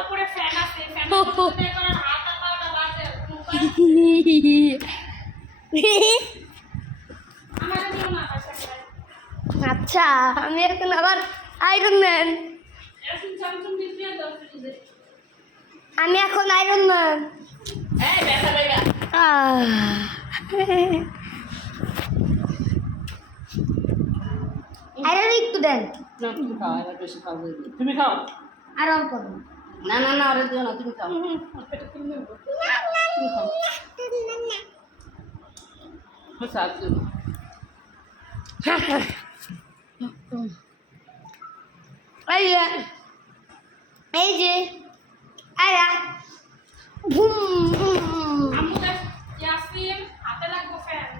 উপরে ফ্যান আছে ফ্যান হাত আর পাটা বাজে আমারে দিও না পাশে আচ্ছা আমি এখন আবার আয়রন ম্যান এখন স্যামসাং ডিসপ্লে দাও ফ্রিজে আমি এখন আয়রন ম্যান এই ব্যথা লাগা আয়রন একটু দেন না তুমি খাও এবার বেশি খাও তুমি খাও আর অল্প দেন না না না আরে দিও না তুমি খাও পেটে তুমি খাও আচ্ছা আচ্ছা এই যে আয়া ঘুম আমুদা ইয়াসিন হাতে লাগবো ফ্যান